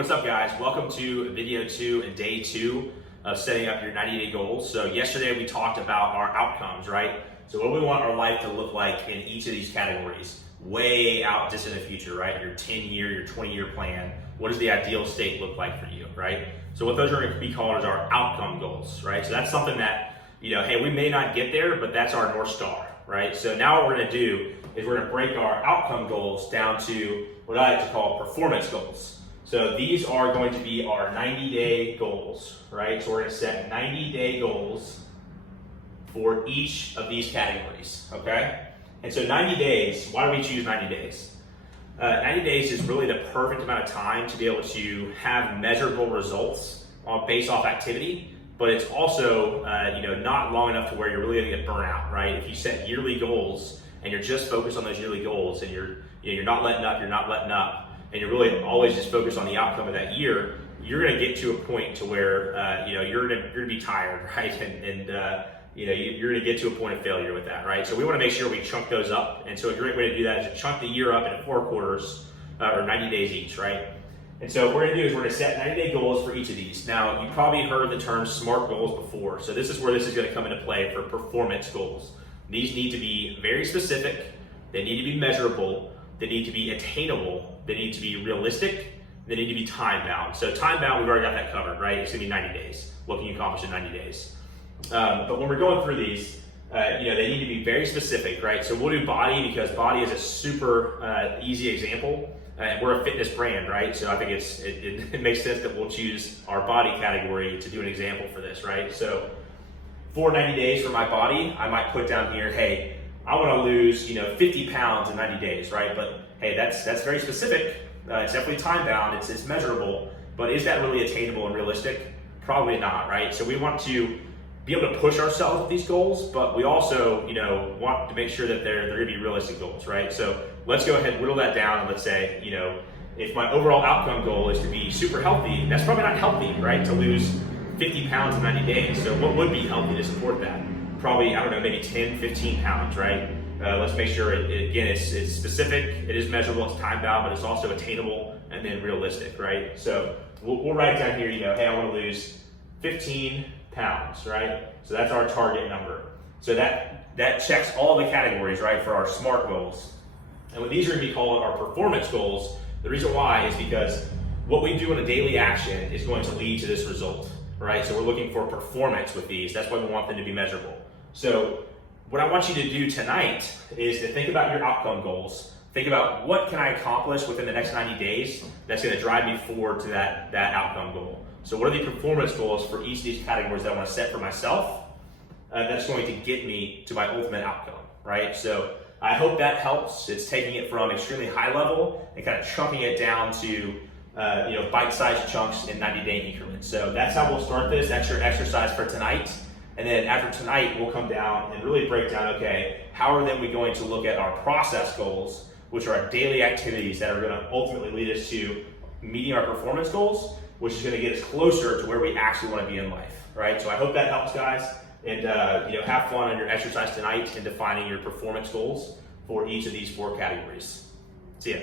what's up guys? Welcome to video 2 and day 2 of setting up your 90-day goals. So yesterday we talked about our outcomes, right? So what do we want our life to look like in each of these categories? Way out just in the future, right? Your 10-year, your 20-year plan. What does the ideal state look like for you, right? So what those are going to be called is our outcome goals, right? So that's something that, hey, we may not get there, but that's our North Star, right? So now what we're going to do is we're going to break our outcome goals down to what I like to call performance goals. So these are going to be our 90-day goals, right? So we're going to set 90-day goals for each of these categories, okay? And so 90 days, why do we choose 90 days? 90 days is really the perfect amount of time to be able to have measurable results based off activity, but it's also not long enough to where you're really going to get burnt out, right? If you set yearly goals and you're just focused on those yearly goals and you're not letting up, and you're really always just focused on the outcome of that year, you're going to get to a point to where you're going to be tired, right? And you're going to get to a point of failure with that, right? So we want to make sure we chunk those up. And so a great way to do that is to chunk the year up into 4 quarters or 90 days each, right? And so what we're going to do is we're going to set 90-day goals for each of these. Now, you've probably heard the term SMART goals before. So this is where this is going to come into play for performance goals. These need to be very specific. They need to be measurable. They need to be attainable. They need to be realistic. They need to be time bound. So time bound, we've already got that covered, right? It's going to be 90 days. What can you accomplish in 90 days? But when we're going through these, they need to be very specific, right? So we'll do body because body is a super easy example. We're a fitness brand, right? So I think it makes sense that we'll choose our body category to do an example for this, right? So for 90 days for my body, I might put down here, hey, I want to lose 50 pounds in 90 days, right? But hey, that's very specific. It's definitely time bound. It's measurable. But is that really attainable and realistic? Probably not, right? So we want to be able to push ourselves with these goals, but we also, want to make sure that they're going to be realistic goals, right? So let's go ahead and whittle that down and let's say, if my overall outcome goal is to be super healthy, that's probably not healthy, right? To lose 50 pounds in 90 days. So what would be healthy to support that? Probably, maybe 10, 15 pounds, right? Let's make sure, it's specific, it is measurable, it's time bound, but it's also attainable and then realistic, right? So we'll write down here, hey, I want to lose 15 pounds, right? So that's our target number. So that checks all the categories, right, for our SMART goals. And what these are going to be called our performance goals. The reason why is because what we do in a daily action is going to lead to this result, right? So we're looking for performance with these. That's why we want them to be measurable. So what I want you to do tonight is to think about your outcome goals. Think about what can I accomplish within the next 90 days that's going to drive me forward to that outcome goal. So what are the performance goals for each of these categories that I want to set for myself that's going to get me to my ultimate outcome, right? So I hope that helps. It's taking it from extremely high level and kind of chunking it down to bite-sized chunks in 90-day increments. So that's how we'll start this. That's your exercise for tonight. And then after tonight, we'll come down and really break down, okay, how are then we going to look at our process goals, which are our daily activities that are going to ultimately lead us to meeting our performance goals, which is going to get us closer to where we actually want to be in life, right? So I hope that helps, guys. And have fun on your exercise tonight in defining your performance goals for each of these 4 categories. See ya.